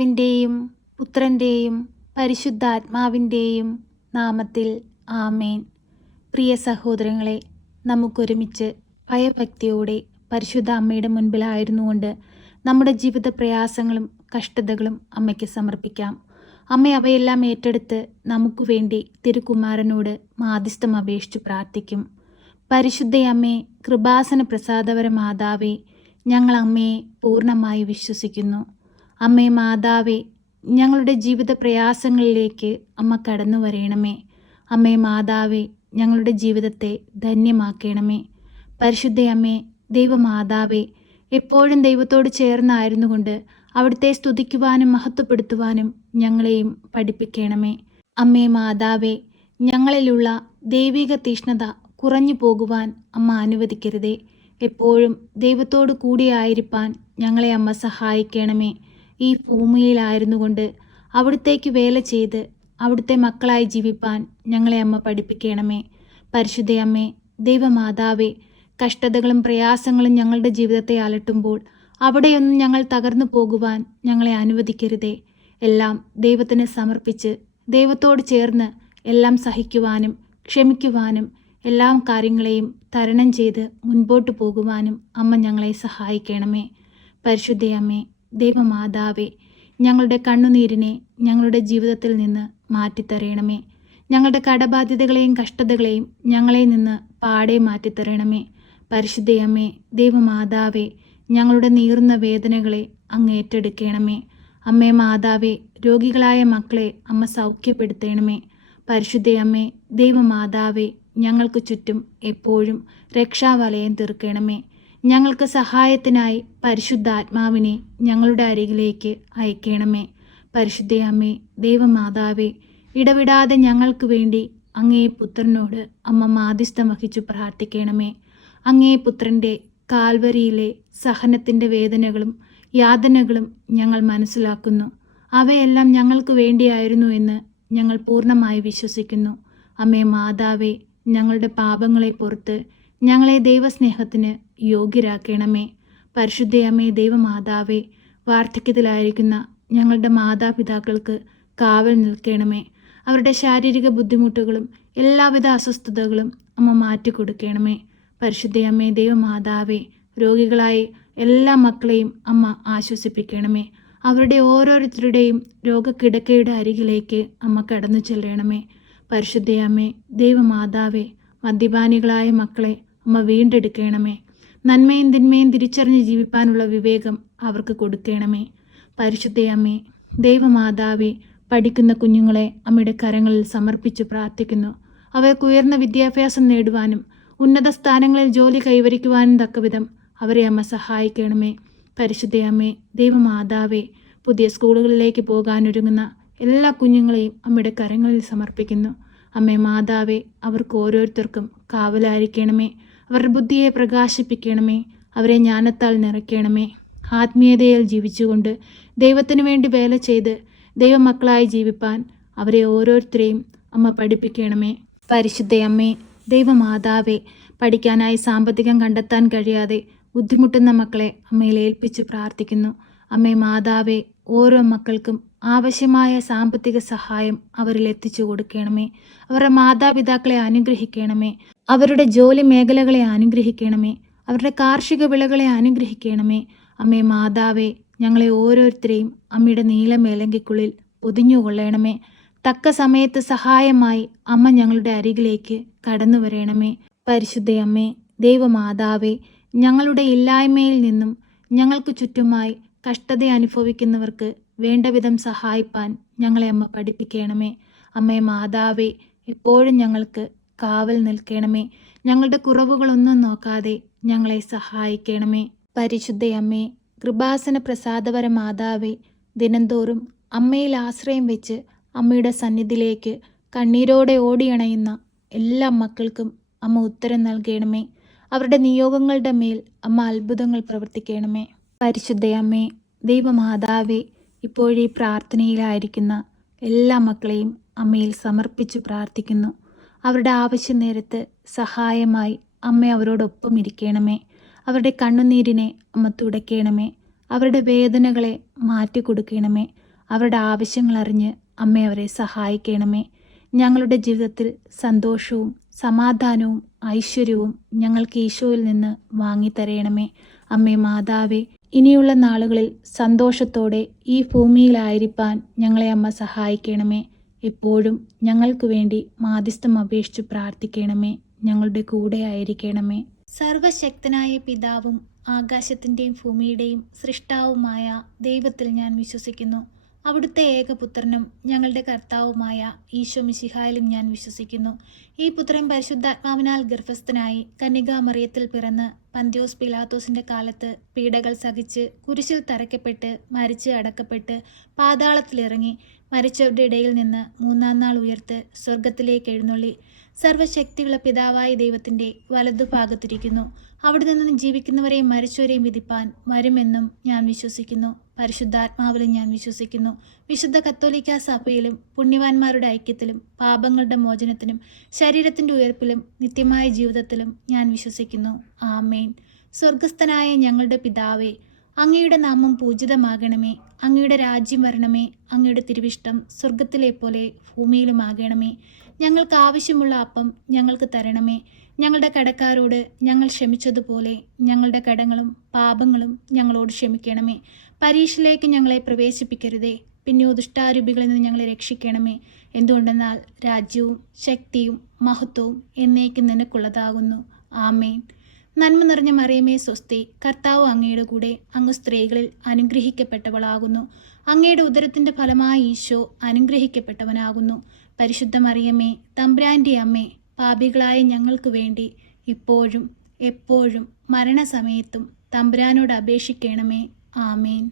പിതാവിൻ്റെയും പുത്രൻ്റെയും പരിശുദ്ധാത്മാവിൻ്റെയും നാമത്തിൽ ആമേൻ. പ്രിയ സഹോദരങ്ങളെ, നമുക്കൊരുമിച്ച് ഭയഭക്തിയോടെ പരിശുദ്ധ അമ്മയുടെ മുൻപിലായിരുന്നുകൊണ്ട് നമ്മുടെ ജീവിത പ്രയാസങ്ങളും കഷ്ടതകളും അമ്മയ്ക്ക് സമർപ്പിക്കാം. അമ്മ അവയെല്ലാം ഏറ്റെടുത്ത് നമുക്ക് വേണ്ടി തിരുക്കുമാരനോട് മാധ്യസ്ഥം അപേക്ഷിച്ച് പ്രാർത്ഥിക്കും. പരിശുദ്ധയമ്മേ, കൃപാസന പ്രസാദപര മാതാവേ, ഞങ്ങൾ അമ്മയെ പൂർണ്ണമായി വിശ്വസിക്കുന്നു. അമ്മേ മാതാവേ, ഞങ്ങളുടെ ജീവിത പ്രയാസങ്ങളിലേക്ക് അമ്മ കടന്നു വരയണമേ. അമ്മേ മാതാവേ, ഞങ്ങളുടെ ജീവിതത്തെ ധന്യമാക്കണമേ. പരിശുദ്ധയമ്മേ, ദൈവമാതാവേ, എപ്പോഴും ദൈവത്തോട് ചേർന്നായിരുന്നുകൊണ്ട് അവിടുത്തെ സ്തുതിക്കുവാനും മഹത്വപ്പെടുത്തുവാനും ഞങ്ങളെയും പഠിപ്പിക്കണമേ. അമ്മേ മാതാവേ, ഞങ്ങളിലുള്ള ദൈവിക തീഷ്ണത കുറഞ്ഞു പോകുവാൻ അമ്മ അനുവദിക്കരുതേ. എപ്പോഴും ദൈവത്തോട് കൂടിയായിരിക്കാൻ ഞങ്ങളെ അമ്മ സഹായിക്കണമേ. ഈ ഭൂമിയിലായിരുന്നു കൊണ്ട് അവിടുത്തേക്ക് വേല ചെയ്ത് അവിടുത്തെ മക്കളായി ജീവിപ്പാൻ ഞങ്ങളെ അമ്മ പഠിപ്പിക്കണമേ. പരിശുദ്ധയമ്മേ, ദൈവമാതാവേ, കഷ്ടതകളും പ്രയാസങ്ങളും ഞങ്ങളുടെ ജീവിതത്തെ അലട്ടുമ്പോൾ അവിടെയൊന്നും ഞങ്ങൾ തകർന്നു പോകുവാൻ ഞങ്ങളെ അനുവദിക്കരുതേ. എല്ലാം ദൈവത്തിന് സമർപ്പിച്ച് ദൈവത്തോട് ചേർന്ന് എല്ലാം സഹിക്കുവാനും ക്ഷമിക്കുവാനും എല്ലാ കാര്യങ്ങളെയും തരണം ചെയ്ത് മുൻപോട്ട് പോകുവാനും അമ്മ ഞങ്ങളെ സഹായിക്കണമേ. പരിശുദ്ധയമ്മേ, ദൈവമാതാവേ, ഞങ്ങളുടെ കണ്ണുനീരിനെ ഞങ്ങളുടെ ജീവിതത്തിൽ നിന്ന് മാറ്റിത്തരയണമേ. ഞങ്ങളുടെ കടബാധ്യതകളെയും കഷ്ടതകളെയും ഞങ്ങളെ നിന്ന് പാടെ മാറ്റിത്തരണമേ. പരിശുദ്ധയമ്മേ, ദൈവമാതാവേ, ഞങ്ങളുടെ നീറുന്ന വേദനകളെ അങ്ങ് ഏറ്റെടുക്കണമേ. അമ്മേ മാതാവേ, രോഗികളായ മക്കളെ അമ്മ സൗഖ്യപ്പെടുത്തണമേ. പരിശുദ്ധയമ്മേ, ദൈവമാതാവേ, ഞങ്ങൾക്ക് ചുറ്റും എപ്പോഴും രക്ഷാവലയം തീർക്കണമേ. ഞങ്ങൾക്ക് സഹായത്തിനായി പരിശുദ്ധാത്മാവിനെ ഞങ്ങളുടെ അരികിലേക്ക് അയക്കണമേ. പരിശുദ്ധയമ്മേ, ദൈവമാതാവേ, ഇടവിടാതെ ഞങ്ങൾക്ക് വേണ്ടി അങ്ങേ പുത്രനോട് അമ്മ മാധ്യസ്ഥം വഹിച്ചു പ്രാർത്ഥിക്കണമേ. അങ്ങേ പുത്രൻ്റെ കാൽവരിയിലെ സഹനത്തിൻ്റെ വേദനകളും യാതനകളും ഞങ്ങൾ മനസ്സിലാക്കുന്നു. അവയെല്ലാം ഞങ്ങൾക്ക് വേണ്ടിയായിരുന്നു എന്ന് ഞങ്ങൾ പൂർണ്ണമായി വിശ്വസിക്കുന്നു. അമ്മേ മാതാവേ, ഞങ്ങളുടെ പാപങ്ങളെ പുറത്ത് ഞങ്ങളെ ദൈവസ്നേഹത്തിന് യോഗ്യരാക്കണമേ. പരിശുദ്ധയമ്മേ, ദൈവമാതാവേ, വാർദ്ധക്യത്തിലായിരിക്കുന്ന ഞങ്ങളുടെ മാതാപിതാക്കൾക്ക് കാവൽ നിൽക്കണമേ. അവരുടെ ശാരീരിക ബുദ്ധിമുട്ടുകളും എല്ലാവിധ അസ്വസ്ഥതകളും അമ്മ മാറ്റിക്കൊടുക്കണമേ. പരിശുദ്ധയമ്മേ, ദൈവമാതാവേ, രോഗികളായി എല്ലാ മക്കളെയും അമ്മ ആശ്വസിപ്പിക്കണമേ. അവരുടെ ഓരോരുത്തരുടെയും രോഗക്കിടക്കയുടെ അരികിലേക്ക് അമ്മ കടന്നു ചെല്ലണമേ. പരിശുദ്ധയമ്മേ, ദൈവമാതാവേ, മദ്യപാനികളായ മക്കളെ അമ്മ വീണ്ടെടുക്കണമേ. നന്മയും തിന്മയും തിരിച്ചറിഞ്ഞ് ജീവിപ്പാനുള്ള വിവേകം അവർക്ക് കൊടുക്കണമേ. പരിശുദ്ധയമ്മേ, ദൈവമാതാവേ, പഠിക്കുന്ന കുഞ്ഞുങ്ങളെ അമ്മയുടെ കരങ്ങളിൽ സമർപ്പിച്ച് പ്രാർത്ഥിക്കുന്നു. അവർക്ക് ഉയർന്ന വിദ്യാഭ്യാസം നേടുവാനും ഉന്നത സ്ഥാനങ്ങളിൽ ജോലി കൈവരിക്കുവാനും തക്കവിധം അവരെ അമ്മ സഹായിക്കണമേ. പരിശുദ്ധയമ്മേ, ദൈവമാതാവേ, പുതിയ സ്കൂളുകളിലേക്ക് പോകാനൊരുങ്ങുന്ന എല്ലാ കുഞ്ഞുങ്ങളെയും അമ്മയുടെ കരങ്ങളിൽ സമർപ്പിക്കുന്നു. അമ്മേ മാതാവേ, അവർക്ക് ഓരോരുത്തർക്കും കാവലായിരിക്കണമേ. അവരുടെ ബുദ്ധിയെ പ്രകാശിപ്പിക്കണമേ. അവരെ ജ്ഞാനത്താൽ നിറയ്ക്കണമേ. ആത്മീയതയിൽ ജീവിച്ചുകൊണ്ട് ദൈവത്തിനു വേണ്ടി വേല ചെയ്ത് ദൈവമക്കളായി ജീവിപ്പാൻ അവരെ ഓരോരുത്തരെയും അമ്മ പഠിപ്പിക്കണമേ. പരിശുദ്ധയമ്മേ, ദൈവമാതാവേ, പഠിക്കാനായി സാമ്പത്തികം കണ്ടെത്താൻ കഴിയാതെ ബുദ്ധിമുട്ടുന്ന മക്കളെ അമ്മയിൽ ഏൽപ്പിച്ച് പ്രാർത്ഥിക്കുന്നു. അമ്മേ മാതാവേ, ഓരോ മക്കൾക്കും ആവശ്യമായ സാമ്പത്തിക സഹായം അവരിൽ എത്തിച്ചു കൊടുക്കണമേ. അവരുടെ മാതാപിതാക്കളെ അനുഗ്രഹിക്കണമേ. അവരുടെ ജോലി മേഖലകളെ അനുഗ്രഹിക്കണമേ. അവരുടെ കാർഷിക വിളകളെ അനുഗ്രഹിക്കണമേ. അമ്മേ മാതാവേ, ഞങ്ങളെ ഓരോരുത്തരെയും അമ്മയുടെ നീലമേലങ്കിക്കുള്ളിൽ പൊതിഞ്ഞുകൊള്ളണമേ. തക്ക സമയത്ത് സഹായമായി അമ്മ ഞങ്ങളുടെ അരികിലേക്ക് കടന്നു വരണമേ. പരിശുദ്ധയമ്മേ, ദൈവമാതാവേ, ഞങ്ങളുടെ ഇല്ലായ്മയിൽ നിന്നും ഞങ്ങൾക്ക് ചുറ്റുമായി കഷ്ടത അനുഭവിക്കുന്നവർക്ക് വേണ്ടവിധം സഹായിപ്പാൻ ഞങ്ങളെ അമ്മ പഠിപ്പിക്കണമേ. അമ്മേ മാതാവേ, എപ്പോഴും ഞങ്ങൾക്ക് കാവൽ നിൽക്കണമേ. ഞങ്ങളുടെ കുറവുകളൊന്നും നോക്കാതെ ഞങ്ങളെ സഹായിക്കണമേ. പരിശുദ്ധയമ്മേ, കൃപാസന പ്രസാദപര മാതാവേ, ദിനംതോറും അമ്മയിൽ ആശ്രയം വെച്ച് അമ്മയുടെ സന്നിധിയിലേക്ക് കണ്ണീരോടെ ഓടിയണയുന്ന എല്ലാ മക്കൾക്കും അമ്മ ഉത്തരം നൽകണമേ. അവരുടെ നിയോഗങ്ങളുടെ മേൽ അമ്മ അത്ഭുതങ്ങൾ പ്രവർത്തിക്കണമേ. പരിശുദ്ധയമ്മേ, ദൈവമാതാവേ, ഇപ്പോഴീ പ്രാർത്ഥനയിലായിരിക്കുന്ന എല്ലാ മക്കളെയും അമ്മയിൽ സമർപ്പിച്ച് പ്രാർത്ഥിക്കുന്നു. അവരുടെ ആവശ്യ നേരത്ത് സഹായമായി അമ്മ അവരോടൊപ്പം ഇരിക്കണമേ. അവരുടെ കണ്ണുനീരിനെ അമ്മ തുടയ്ക്കണമേ. അവരുടെ വേദനകളെ മാറ്റിക്കൊടുക്കണമേ. അവരുടെ ആവശ്യങ്ങൾ അറിഞ്ഞ് അമ്മേ അവരെ സഹായിക്കണമേ. ഞങ്ങളുടെ ജീവിതത്തിൽ സന്തോഷവും സമാധാനവും ഐശ്വര്യവും ഞങ്ങൾക്ക് ഈശോയിൽ നിന്ന് വാങ്ങിത്തരയണമേ. അമ്മേ മാതാവേ, ഇനിയുള്ള നാളുകളിൽ സന്തോഷത്തോടെ ഈ ഭൂമിയിലായിരിക്കാൻ ഞങ്ങളെ അമ്മ സഹായിക്കണമേ. എപ്പോഴും ഞങ്ങൾക്ക് വേണ്ടി മാധ്യസ്ഥം അപേക്ഷിച്ച് പ്രാർത്ഥിക്കണമേ. ഞങ്ങളുടെ കൂടെ ആയിരിക്കണമേ. സർവശക്തനായ പിതാവും ആകാശത്തിൻ്റെയും ഭൂമിയുടെയും സൃഷ്ടാവുമായ ദൈവത്തിൽ ഞാൻ വിശ്വസിക്കുന്നു. അവിടുത്തെ ഏകപുത്രനും ഞങ്ങളുടെ കർത്താവുമായ ഈശോ മിശിഹായിലും ഞാൻ വിശ്വസിക്കുന്നു. ഈ പുത്രൻ പരിശുദ്ധാത്മാവിനാൽ ഗർഭസ്ഥനായി കന്യകാമറിയത്തിൽ പിറന്ന് പന്ത്യോസ് പിലാത്തോസിൻ്റെ കാലത്ത് പീഡകൾ സഹിച്ച് കുരിശിൽ തറയ്ക്കപ്പെട്ട് മരിച്ച് അടക്കപ്പെട്ട് പാതാളത്തിലിറങ്ങി മരിച്ചവരുടെ ഇടയിൽ നിന്ന് മൂന്നാം നാൾ ഉയർത്ത് സ്വർഗത്തിലേക്ക് എഴുന്നള്ളി സർവശക്തിയുള്ള പിതാവായ ദൈവത്തിൻ്റെ വലതുഭാഗത്തിരിക്കുന്നു. അവിടെ നിന്ന് ജീവിക്കുന്നവരെയും മരിച്ചവരെയും വിധിപ്പാൻ വരുമെന്നും ഞാൻ വിശ്വസിക്കുന്നു. പരിശുദ്ധാത്മാവിലും ഞാൻ വിശ്വസിക്കുന്നു. വിശുദ്ധ കത്തോലിക്കാ സഭയിലും പുണ്യവാന്മാരുടെ ഐക്യത്തിലും പാപങ്ങളുടെ മോചനത്തിനും ശരീരത്തിൻ്റെ ഉയർപ്പിലും നിത്യമായ ജീവിതത്തിലും ഞാൻ വിശ്വസിക്കുന്നു. ആമേൻ. സ്വർഗസ്ഥനായ ഞങ്ങളുടെ പിതാവേ, അങ്ങയുടെ നാമം പൂജിതമാകണമേ. അങ്ങയുടെ രാജ്യം വരണമേ. അങ്ങയുടെ തിരുവിഷ്ടം സ്വർഗത്തിലെ പോലെ ഭൂമിയിലുമാകണമേ. ഞങ്ങൾക്ക് ആവശ്യമുള്ള അപ്പം ഞങ്ങൾക്ക് തരണമേ. ഞങ്ങളുടെ കടക്കാരോട് ഞങ്ങൾ ക്ഷമിച്ചതുപോലെ ഞങ്ങളുടെ കടങ്ങളും പാപങ്ങളും ഞങ്ങളോട് ക്ഷമിക്കണമേ. പരീക്ഷയിലേക്ക് ഞങ്ങളെ പ്രവേശിപ്പിക്കരുതേ, പിന്നെയോ ദുഷ്ടാരൂപികളിൽ നിന്ന് ഞങ്ങളെ രക്ഷിക്കണമേ. എന്തുകൊണ്ടെന്നാൽ രാജ്യവും ശക്തിയും മഹത്വവും എന്നേക്കും നിനക്കുള്ളതാകുന്നു. ആമേൻ. നന്മ നിറഞ്ഞ മറിയമേ സ്വസ്തി, കർത്താവ് അങ്ങയുടെ കൂടെ, അങ്ങ് സ്ത്രീകളിൽ അനുഗ്രഹിക്കപ്പെട്ടവളാകുന്നു. അങ്ങയുടെ ഉദരത്തിൻ്റെ ഫലമായ ഈശോ അനുഗ്രഹിക്കപ്പെട്ടവനാകുന്നു. പരിശുദ്ധ മറിയമേ, തമ്പുരാൻ്റെ അമ്മേ, പാപികളായ ഞങ്ങൾക്ക് വേണ്ടി ഇപ്പോഴും എപ്പോഴും മരണസമയത്തും തമ്പുരാനോട് അപേക്ഷിക്കണമേ. ആമേൻ.